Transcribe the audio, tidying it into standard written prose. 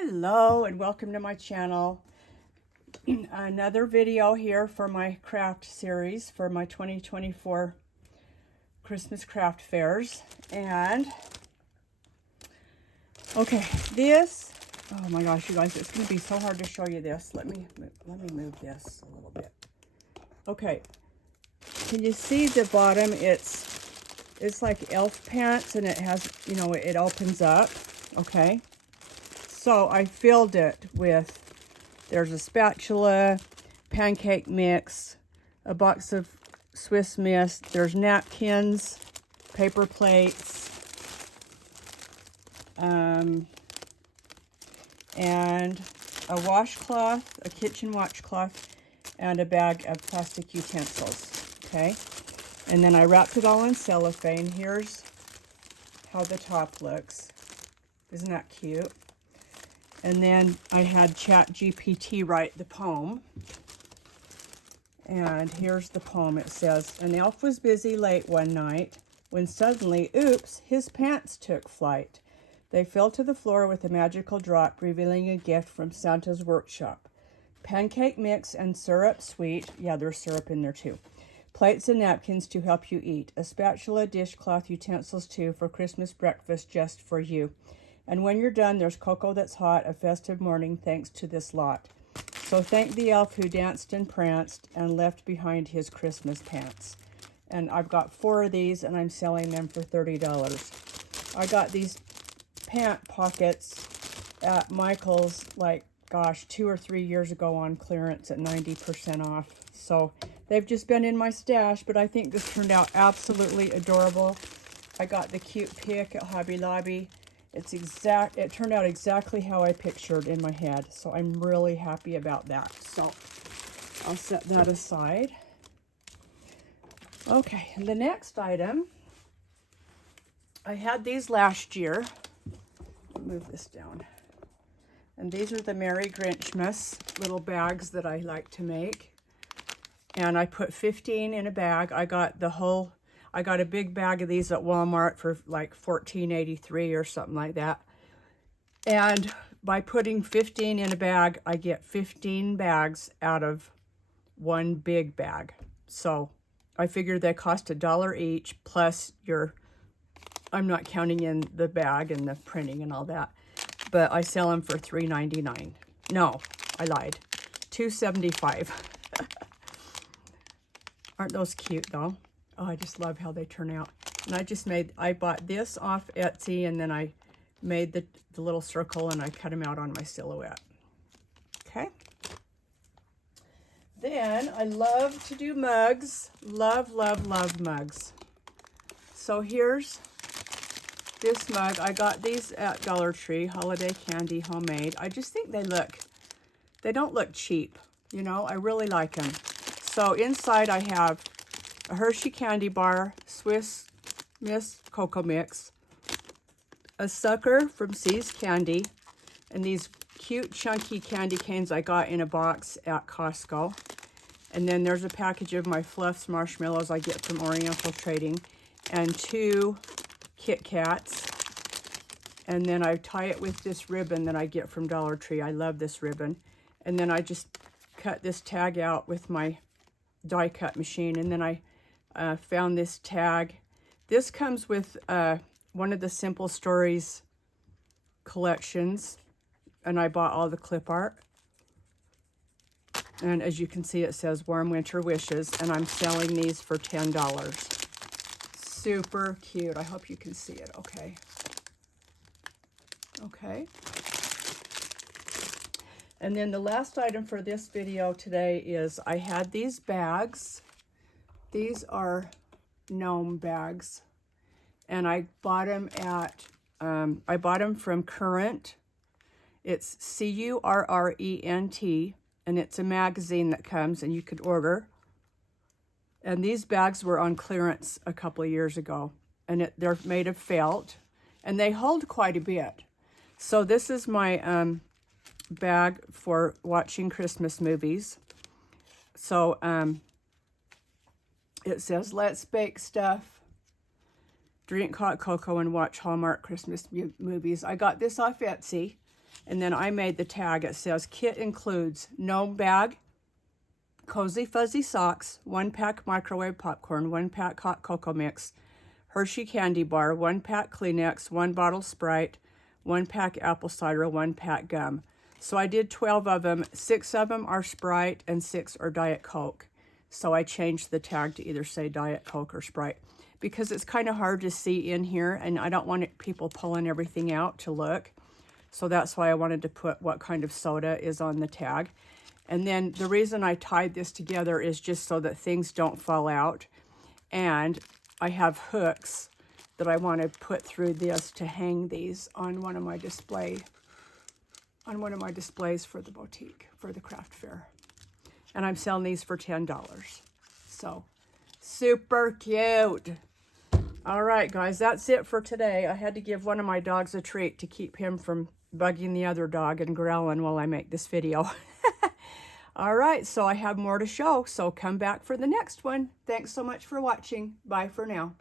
Hello and welcome to my channel. Another video here for my craft series for my 2024 Christmas craft fairs. And okay, this, oh my gosh, you guys, it's going to be so hard to show you this. Let me move this a little bit. Okay, can you see the bottom? It's like elf pants, and it has, you know, it opens up. Okay, so I filled it with, there's a spatula, pancake mix, a box of Swiss Miss, there's napkins, paper plates, and a washcloth, a kitchen washcloth, and a bag of plastic utensils. Okay, and then I wrapped it all in cellophane. Here's how the top looks. Isn't that cute? And then I had ChatGPT write the poem. And here's the poem. It says, "An elf was busy late one night when suddenly, oops, his pants took flight. They fell to the floor with a magical drop, revealing a gift from Santa's workshop. Pancake mix and syrup sweet." Yeah, there's syrup in there too. "Plates and napkins to help you eat. A spatula, dishcloth, utensils too, for Christmas breakfast just for you. And when you're done, there's cocoa that's hot, a festive morning thanks to this lot. So thank the elf who danced and pranced and left behind his Christmas pants." And I've got 4 of these, and I'm selling them for $30. I got these pant pockets at Michael's, like, gosh, 2 or 3 years ago on clearance at 90% off. So they've just been in my stash, but I think this turned out absolutely adorable. I got the cute pic at Hobby Lobby. It turned out exactly how I pictured in my head, so I'm really happy about that. So I'll set that aside. Okay, and the next item, I had these last year. Move this down. And these are the Merry Grinchmas little bags that I like to make. And I put 15 in a bag. I got a big bag of these at Walmart for like $14.83 or something like that. And by putting 15 in a bag, I get 15 bags out of one big bag. So I figured they cost $1 each, plus I'm not counting in the bag and the printing and all that, but I sell them for $3.99. No, I lied. $2.75. Aren't those cute though? Oh, I just love how they turn out. And I bought this off Etsy, and then I made the little circle, and I cut them out on my silhouette. Okay. Then I love to do mugs. Love, love, love mugs. So here's this mug. I got these at Dollar Tree, Holiday Candy Homemade. I just think they don't look cheap. You know, I really like them. So inside I have a Hershey candy bar, Swiss Miss Cocoa Mix, a sucker from See's Candy, and these cute chunky candy canes I got in a box at Costco. And then there's a package of my Fluffs marshmallows I get from Oriental Trading, and 2 Kit Kats. And then I tie it with this ribbon that I get from Dollar Tree. I love this ribbon. And then I just cut this tag out with my die cut machine, and then I found this tag. This comes with one of the Simple Stories collections, and I bought all the clip art. And as you can see, it says Warm Winter Wishes, and I'm selling these for $10. Super cute. I hope you can see it. Okay. Okay. And then the last item for this video today is I had these bags. These are Gnome bags, and I bought them from Current. It's Current, and it's a magazine that comes and you could order. And these bags were on clearance a couple of years ago, and they're made of felt, and they hold quite a bit. So this is my bag for watching Christmas movies. So it says, "Let's bake stuff, drink hot cocoa, and watch Hallmark Christmas movies." I got this off Etsy, And then I made the tag. It says, kit includes Gnome bag, Cozy Fuzzy socks, 1 pack microwave popcorn, 1 pack hot cocoa mix, Hershey candy bar, 1 pack Kleenex, 1 bottle Sprite, 1 pack apple cider, 1 pack gum. So I did 12 of them. 6 of them are Sprite and 6 are Diet Coke. So I changed the tag to either say Diet Coke or Sprite because it's kind of hard to see in here and I don't want people pulling everything out to look. So that's why I wanted to put what kind of soda is on the tag. And then the reason I tied this together is just so that things don't fall out. And I have hooks that I want to put through this to hang these on one of my displays for the boutique, for the craft fair. And I'm selling these for $10. So, super cute. All right, guys, that's it for today. I had to give one of my dogs a treat to keep him from bugging the other dog and growling while I make this video. All right, so I have more to show, so come back for the next one. Thanks so much for watching. Bye for now.